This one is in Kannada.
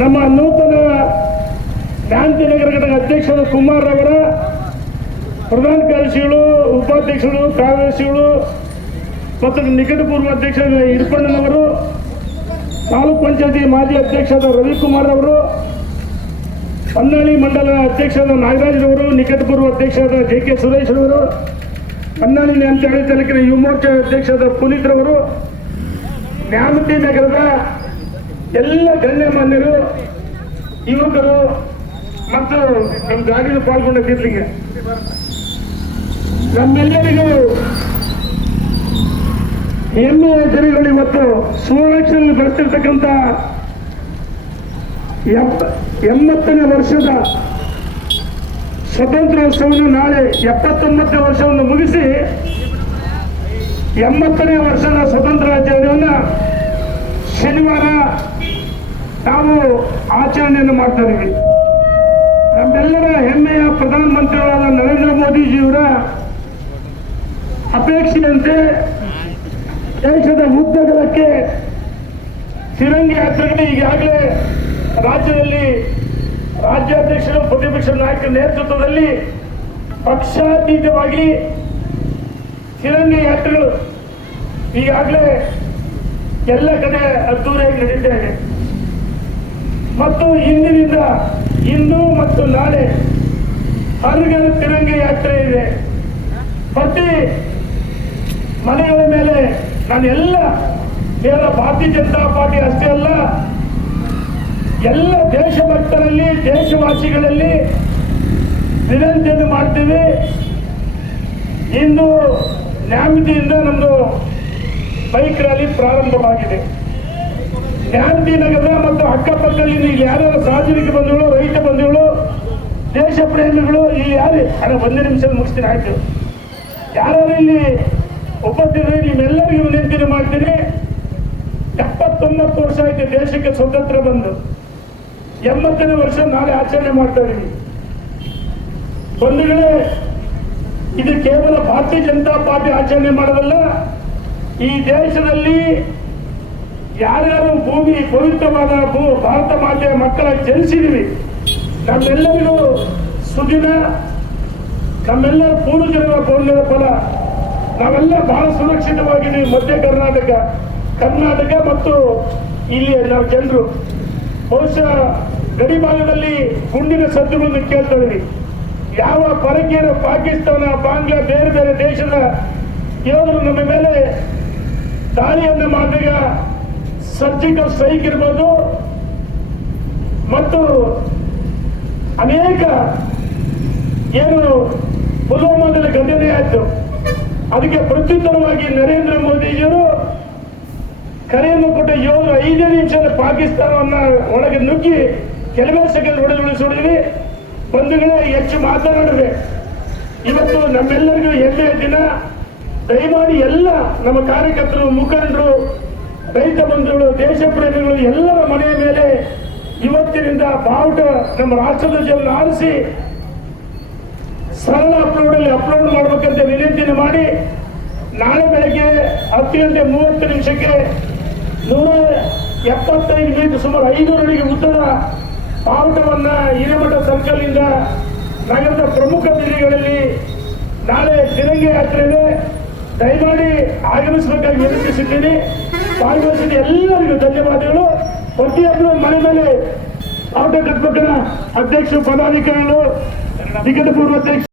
ನಮ್ಮ ನೂತನ ಶಾಂತಿನಗರ ಘಟಕ ಅಧ್ಯಕ್ಷರ ಕುಮಾರ್ ಅವರ ಪ್ರಧಾನ ಕಾರ್ಯದರ್ಶಿಗಳು, ಉಪಾಧ್ಯಕ್ಷರು, ಕಾರ್ಯದರ್ಶಿಗಳು ಮತ್ತು ನಿಕಟಪೂರ್ವ ಅಧ್ಯಕ್ಷರಾದ ಹಿರಪಣ್ಣನವರು, ತಾಲೂಕು ಪಂಚಾಯತಿ ಮಾಜಿ ಅಧ್ಯಕ್ಷರಾದ ರವಿಕುಮಾರ್ ಅವರು, ಹೊನ್ನಾಳಿ ಮಂಡಲ ಅಧ್ಯಕ್ಷರಾದ ನಾಗರಾಜರವರು, ನಿಕಟಪೂರ್ವ ಅಧ್ಯಕ್ಷರಾದ ಜೆ.ಕೆ. ಸುರೇಶ್ ಅವರು, ಹೊನ್ನಾಳಿ ನ್ಯಾಮತಿ ತಾಲೂಕಿನ ಯುವ ಮೋರ್ಚಾ ಅಧ್ಯಕ್ಷರಾದ ಪುನೀತ್ ರವರು, ನ್ಯಾಮತಿ ನಗರದ ಎಲ್ಲ ಗಣ್ಯಮಾನ್ಯರು, ಯುವಕರು ಮತ್ತು ನಮ್ಮ ಗಾಡಿಗೆ ಪಾಲ್ಗೊಂಡ ತೀರ್ಲಿಗೆ ನಮ್ಮೆಲ್ಲರಿಗೂ ಹೆಮ್ಮೆಯ ಜನಗಳು ಇವತ್ತು ಸುವರ್ಣಾಕ್ಷರದಲ್ಲಿ ಬಳಸ್ತಿರ್ತಕ್ಕಂಥ 80ನೇ ವರ್ಷದ ಸ್ವಾತಂತ್ರ್ಯೋತ್ಸವವನ್ನು ನಾಳೆ 79ನೇ ವರ್ಷವನ್ನು ಮುಗಿಸಿ 80ನೇ ವರ್ಷದ ಸ್ವಾತಂತ್ರ್ಯ ಆಚರಣೆಯನ್ನು ಶನಿವಾರ ನಾವು ಆಚರಣೆಯನ್ನು ಮಾಡ್ತಾ ಇದ್ದೀವಿ. ನಮ್ಮೆಲ್ಲರ ಹೆಮ್ಮೆಯ ಪ್ರಧಾನಮಂತ್ರಿಗಳಾದ ನರೇಂದ್ರ ಮೋದಿಜಿಯವರ ಅಪೇಕ್ಷೆಯಂತೆ ದೇಶದ ಉದ್ದಗಲಕ್ಕೆ ತಿರಂಗಿ ಯಾತ್ರೆಗಳು ಈಗಾಗಲೇ ರಾಜ್ಯದಲ್ಲಿ ರಾಜ್ಯಾಧ್ಯಕ್ಷರು, ಪ್ರತಿಪಕ್ಷ ನಾಯಕರ ನೇತೃತ್ವದಲ್ಲಿ ಪಕ್ಷಾತೀತವಾಗಿ ತಿರಂಗಿ ಯಾತ್ರೆಗಳು ಈಗಾಗಲೇ ಎಲ್ಲ ಕಡೆ ಅದ್ದೂರಿಯಾಗಿ ನಡೀತಾ ಇದೆ. ಮತ್ತು ಇಂದಿನಿಂದ ಇಂದು ಮತ್ತು ನಾಳೆ ಹರ್ಗರ್ ತಿರಂಗಿ ಯಾತ್ರೆ ಇದೆ. ಪ್ರತಿ ಮನೆಗಳ ಮೇಲೆ ನಾನು ಎಲ್ಲ ಕೇವಲ ಭಾರತೀಯ ಜನತಾ ಪಾರ್ಟಿ ಅಷ್ಟೇ ಅಲ್ಲ, ಎಲ್ಲ ದೇಶಭಕ್ತರಲ್ಲಿ, ದೇಶವಾಸಿಗಳಲ್ಲಿ ವಿನಂತಿಯನ್ನು ಮಾಡ್ತೀವಿ. ಇಂದು ನ್ಯಾಮತಿಯಿಂದ ನಮ್ಮದು ಬೈಕ್ ರ್ಯಾಲಿ ಪ್ರಾರಂಭವಾಗಿದೆ. ನ್ಯಾಮತಿ ನಗರ ಮತ್ತು ಅಕ್ಕಪಕ್ಕದಲ್ಲಿ ಇಲ್ಲಿ ಯಾರ್ಯಾರು ಸಾರ್ವಜನಿಕ ಬಂಧುಗಳು, ರೈತ ಬಂಧುಗಳು, ದೇಶ ಪ್ರೇಮಿಗಳು ಇಲ್ಲಿ ಯಾರು 1 ನಿಮಿಷದಲ್ಲಿ ಮುಗಿಸ್ತೀನಿ ಆಯ್ತು, ಯಾರ್ಯಾರು ಇಲ್ಲಿ ಉಪಸ್ಥಿತರು ನಿಮ್ಮೆಲ್ಲರಿಗೂ ವಿನಂತಿಯನ್ನು ಮಾಡ್ತೀನಿ. 79 ವರ್ಷ ಆಯ್ತು ದೇಶಕ್ಕೆ ಸ್ವತಂತ್ರ ಬಂದು, 80ನೇ ವರ್ಷ ನಾಳೆ ಆಚರಣೆ ಮಾಡ್ತಾ ಇದೀವಿ. ಬಂಧುಗಳೇ, ಇದು ಕೇವಲ ಭಾರತೀಯ ಜನತಾ ಪಾರ್ಟಿ ಆಚರಣೆ ಮಾಡೋದಲ್ಲ, ಈ ದೇಶದಲ್ಲಿ ಯಾರ್ಯಾರು ಭೂಮಿ ಪವಿತ್ರವಾದ ಭಾರತ ಮಾತೆಯ ಮಕ್ಕಳ ಜನಿಸಿದೀವಿ, ನಮ್ಮೆಲ್ಲರಿಗೂ ಸುದಿನ, ನಮ್ಮೆಲ್ಲರ ಪೂರ್ವಜರ ಪೌರ್ಣದ ಫಲ. ನಾವೆಲ್ಲ ಬಹಳ ಸುರಕ್ಷಿತವಾಗಿದ್ದೀವಿ. ಮಧ್ಯ ಕರ್ನಾಟಕ ಮತ್ತು ಇಲ್ಲಿ ನಾವು ಜನರು ಬಹುಶಃ ಗಡಿ ಭಾಗದಲ್ಲಿ ಗುಂಡಿನ ಸದ್ದುಗಳನ್ನು ಕೇಳ್ತಾ ಇದೀವಿ. ಯಾವ ಪರಕೀಯರ ಪಾಕಿಸ್ತಾನ, ಬಾಂಗ್ಲಾ, ಬೇರೆ ಬೇರೆ ದೇಶದ ಯೋಧರು ನಮ್ಮ ಮೇಲೆ ದಾಳಿಯನ್ನು ಮಾಡಿದಾಗ ಸರ್ಜಿಕಲ್ ಸ್ಟ್ರೈಕ್ ಇರ್ಬೋದು ಮತ್ತು ಅನೇಕ ಏನು ಪುಲ್ವಾಮಾದಲ್ಲಿ ಘಟನೆ ಆಯಿತು, ಅದಕ್ಕೆ ಪ್ರತ್ಯುತ್ತರವಾಗಿ ನರೇಂದ್ರ ಮೋದಿಜಿಯವರು ಕರೆಯನ್ನು ಕೊಟ್ಟ ಯೋಧರು 5 ನಿಮಿಷದ ಪಾಕಿಸ್ತಾನವನ್ನ ಒಳಗೆ ನುಗ್ಗಿ ಕೆಲವೇ ಸೆಕೆಂಡ್ ಹೊಡೆದುಳಿಸಿದ್ವಿ. ಬಂಧುಗಳೇ, ಹೆಚ್ಚು ಮಾತನಾಡದೆ ಇವತ್ತು ನಮ್ಮೆಲ್ಲರಿಗೂ ಹೆಮ್ಮೆಯ ದಿನ. ದಯಮಾಡಿ ಎಲ್ಲ ನಮ್ಮ ಕಾರ್ಯಕರ್ತರು, ಮುಖಂಡರು, ರೈತ ಬಂಧುಗಳು, ದೇಶ ಪ್ರೇಮಿಗಳು ಎಲ್ಲರ ಮನೆಯ ಮೇಲೆ ಇವತ್ತಿನಿಂದ ಬಾವುಟ ನಮ್ಮ ರಾಷ್ಟ್ರಧ್ವಜವನ್ನು ಆರಿಸಿ ಸರಳ ಅಪ್ಲೋಡ್ ಮಾಡಬೇಕಂತ ವಿನಂತಿಯನ್ನು ಮಾಡಿ, ನಾಳೆ ಬೆಳಗ್ಗೆ 10:30 175 ಮೀಟರ್ ಸುಮಾರು 500 ಅಡಿಗೆ ಉದ್ದದ ಬಾವುಟವನ್ನ ಹಿರೇಮಠ ಸರ್ಕಲ್ ಇಂದ ನಗರದ ಪ್ರಮುಖ ಬೀದಿಗಳಲ್ಲಿ ನಾಳೆ ತಿರಂಗಿ ಯಾತ್ರೆ ಇದೆ. ದಯಮಾಡಿ ಆಗಮಿಸಬೇಕಾಗಿ ವಿನಂತಿಸಿದ್ದೀನಿ. ಭಾಗವಹಿಸಿದ ಎಲ್ಲರಿಗೂ ಧನ್ಯವಾದಗಳು. ಪ್ರತಿಯೊಬ್ಬರು ಮನೆ ಮೇಲೆ ಬಾವುಟ ಕಟ್ಟಬೇಕನ್ನ ಅಧ್ಯಕ್ಷರು, ಪದಾಧಿಕಾರಿಗಳು, ನಿಕಟಪೂರ್ವ ಅಧ್ಯಕ್ಷ